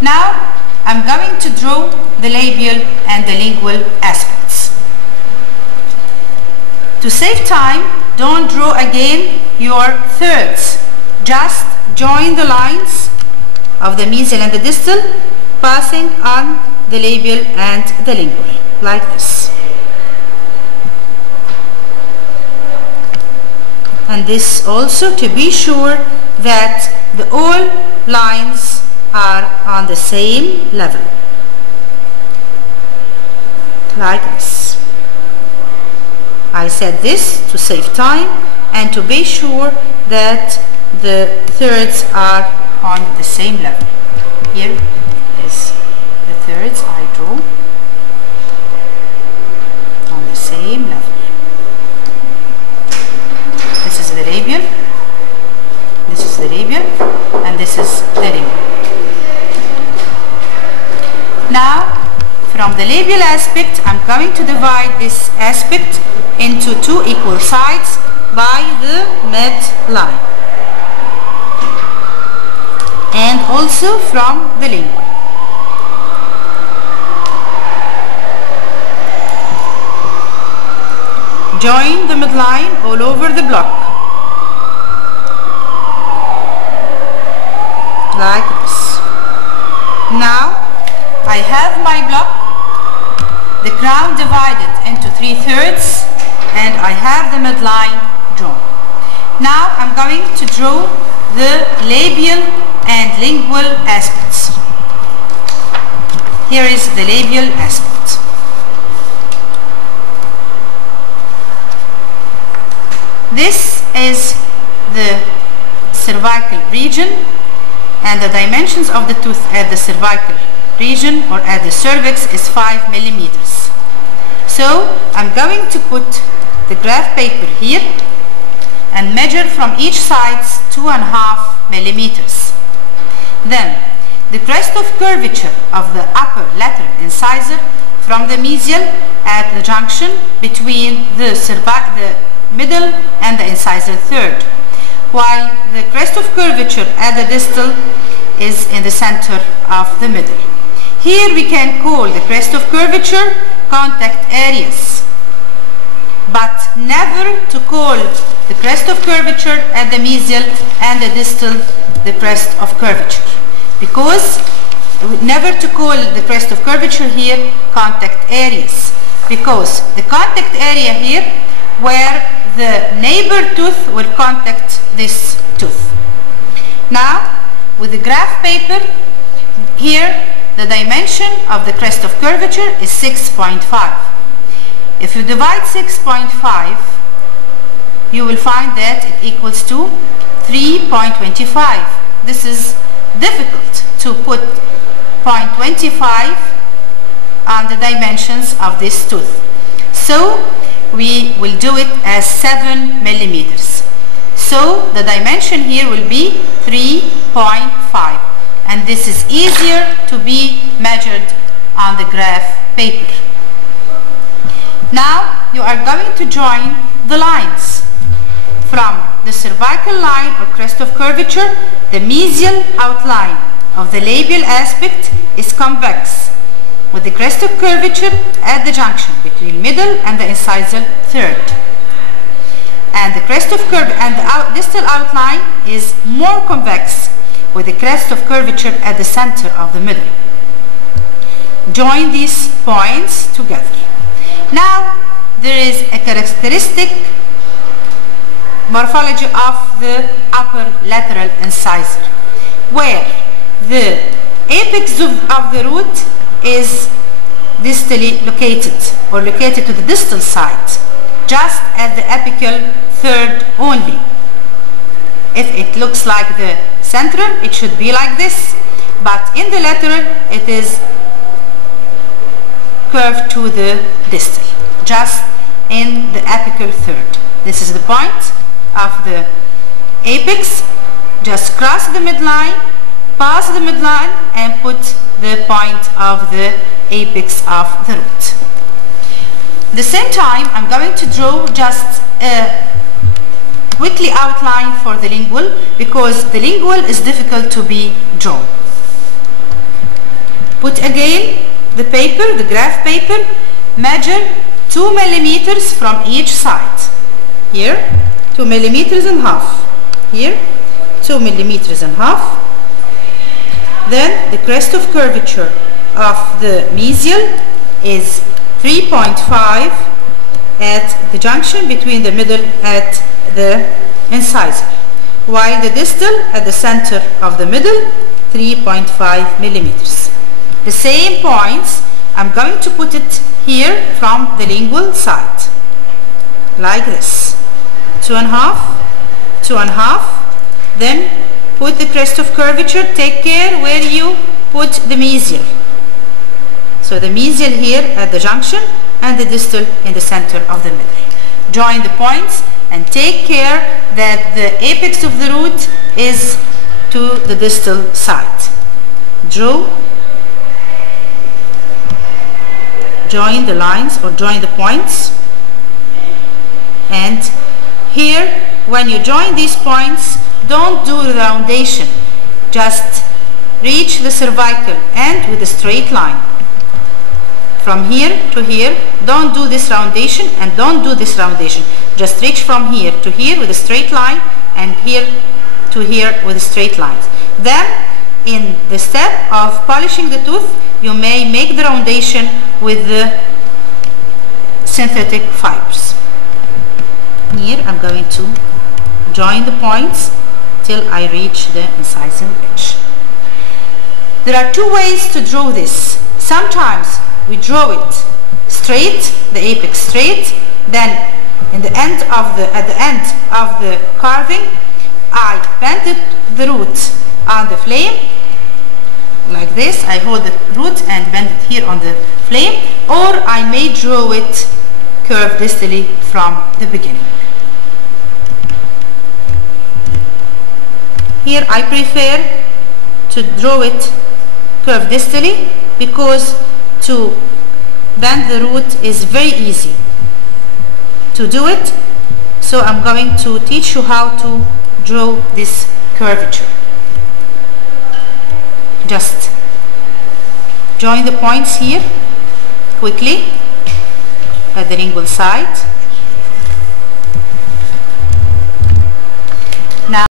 Now I'm going to draw the labial and the lingual aspects. To save time, don't draw again your thirds. Just join the lines of the mesial and the distal, passing on the labial and the lingual, like this. And this also to be sure that all lines are on the same level, like this. I said this to save time and to be sure that the thirds are on the same level. Here is the thirds I draw on the same level. This is the labial, this is the labial, and this is the lingual. Now, from the labial aspect, I'm going to divide this aspect into two equal sides by the midline, and also from the lingual. Join the midline all over the block, like this. Now I have my block, the crown divided into 3/3, and I have the midline drawn. Now I'm going to draw the labial and lingual aspects. Here is the labial aspect. This is the cervical region, and the dimensions of the tooth at the cervical region or at the cervix is 5 millimeters. So I'm going to put the graph paper here and measure from each side 2.5 millimeters. Then the crest of curvature of the upper lateral incisor from the mesial at the junction between the middle and the incisor third, while the crest of curvature at the distal is in the center of the middle. Here we can call the crest of curvature contact areas, but never to call the crest of curvature at the mesial and the distal the crest of curvature, because never to call the crest of curvature here contact areas, because the contact area here where the neighbor tooth will contact this tooth. Now with the graph paper, here the dimension of the crest of curvature is 6.5. If you divide 6.5, you will find that it equals to 3.25. This is difficult to put 0.25 on the dimensions of this tooth. So we will do it as 7 millimeters. So the dimension here will be 3.5, and this is easier to be measured on the graph paper. Now you are going to join the lines. From the cervical line or crest of curvature, the mesial outline of the labial aspect is convex, with the crest of curvature at the junction between middle and the incisal third. And the crest of curvature and the distal outline is more convex, with the crest of curvature at the center of the middle. Join these points together. Now there is a characteristic morphology of the upper lateral incisor, where the apex of the root is distally located, or located to the distal side, just at the apical third only. If it looks like the central, it should be like this, but in the lateral it is curved to the distal, just in the apical third. This is the point of the apex. Just cross the midline, pass the midline, and put the point of the apex of the root. At the same time, I'm going to draw just a quickly outline for the lingual, because the lingual is difficult to be drawn. Put again the paper, the graph paper, measure 2 millimeters from each side. Here, 2 millimeters and half. Here, 2 millimeters and half. Then the crest of curvature of the mesial is 3.5 at the junction between the middle at the incisor, while the distal at the center of the middle 3.5 millimeters. The same points, I'm going to put it here from the lingual side, like this. 2.5, 2.5, then put the crest of curvature. Take care where you put the mesial. So the mesial here at the junction and the distal in the center of the middle. Join the points and take care that the apex of the root is to the distal side. Draw, join the lines or join the points, and here when you join these points, don't do the roundation, just reach the cervical end with a straight line. From here to here, don't do this roundation and don't do this roundation. Just reach from here to here with a straight line and here to here with a straight line. Then, in the step of polishing the tooth, you may make the roundation with the synthetic fibers. Here, I'm going to join the points till I reach the incisal edge. There are two ways to draw this. Sometimes we draw it straight, the apex straight, then at the end of the carving, I bend the root on the flame, like this. I hold the root and bend it here on the flame, or I may draw it curved distally from the beginning. Here I prefer to draw it curved distally because to bend the root is very easy to do it. So I'm going to teach you how to draw this curvature. Just join the points here quickly at the lingual side.